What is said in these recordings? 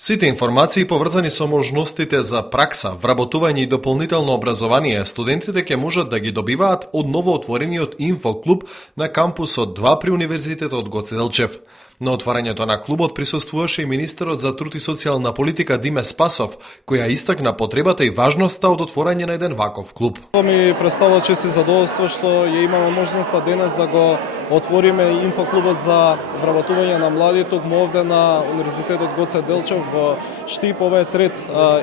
Сите информации поврзани со можностите за пракса, вработување и дополнително образование студентите ќе можат да ги добиваат од новоотворениот инфоклуб на кампусот 2 при Универзитетот Гоце Делчев. На отварањето на клубот присуствуваше и министерот за труд и социјална политика Диме Спасов, која истакна потребата и важноста од отворање на еден ваков клуб. Ми представува чест и задоволство што ја имаме можноста денес да го отвориме инфоклубот за вработување на млади токму овде на Универзитетот Гоце Делчев во Штип. Ова е трет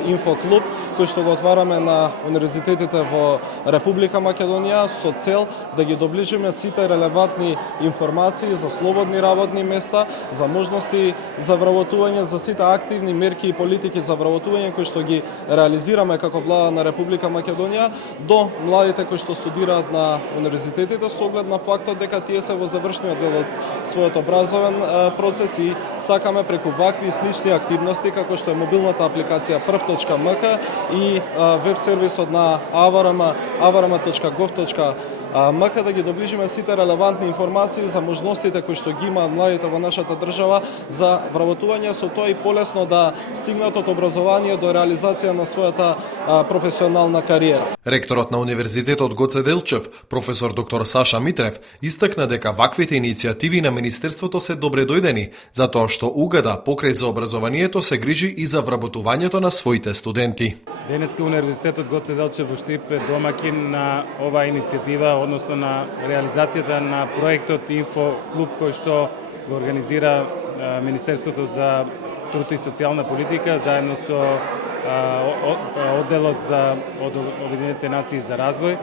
инфоклуб кој што го отвараме на универзитетите во Република Македонија со цел да ги доближиме сите релевантни информации за слободни работни места, за можности за вработување, за сите активни мерки и политики за вработување кои што ги реализираме како влада на Република Македонија до младите кои што студираат на универзитетите со оглед на фактот дека тие се во завршниот дел од својот образовен процес и сакаме преку вакви и слични активности како што е мобилната апликација prv.mk и веб сервисот на avarama.gov.mk да ги доближиме сите релевантни информации за можностите кои што ги имаат младите во нашата држава за вработување, со тоа и полесно да стигнат од образование до реализација на својата професионална кариера. Ректорот на Универзитетот Гоце Делчев, професор доктор Саша Митрев, истакна дека ваквите иницијативи на Министерството се добре дојдени, затоа што УГД покрај за образованието се грижи и за вработувањето на своите студенти. Денеска Универзитетот Гоце Делчев во Штип е домакин на оваа иницијатива, односно на реализацијата на проектот Инфоклуб кој што го организира Министерството за труд и социјална политика заедно со одделот за Обединетите нации за развој,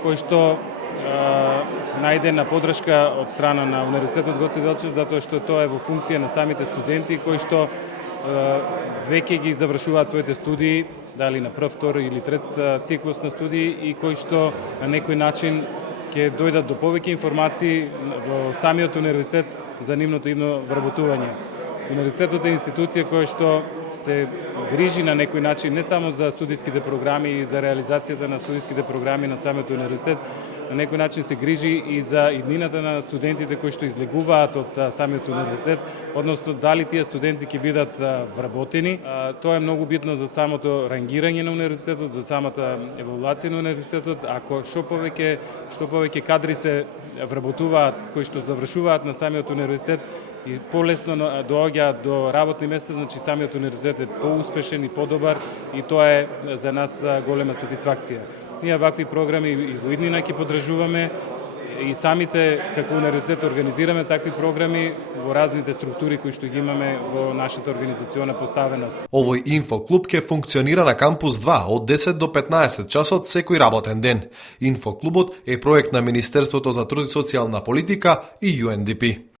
кој што најде на подршка од страна на Универзитетот Гоце Делчев затоа што тоа е во функција на самите студенти кои што веќе ги завршуваат своите студии, дали на прв, втор или трет циклус на студии и кои што на некој начин ќе дојдат до повеќе информации во самиот универзитет за нивното идно вработување. Универзитетот е институција која што се грижи на некој начин не само за студиските програми и за реализацијата на студиските програми на самиот универзитет, на некој начин се грижи и за иднината на студентите кои што излегуваат од самиот универзитет, односно дали тие студенти ќе бидат вработени. Тоа е многу битно за самото рангирање на универзитетот, за самата евалуација на универзитетот. Ако што повеќе кадри се вработуваат кои што завршуваат на самиот универзитет и полесно доаѓаат до работни места, значи самиот универзитет е поуспешен и подобар и тоа е за нас голема сатисфакција. Ние вакви програми и во иднина ќе поддржуваме и самите како универзитет организираме такви програми во разните структури кои што ги имаме во нашата организациона поставеност. Овој инфоклуб ќе функционира на кампус 2 од 10 до 15 часот секој работен ден. Инфоклубот е проект на Министерството за труд и социјална политика и UNDP.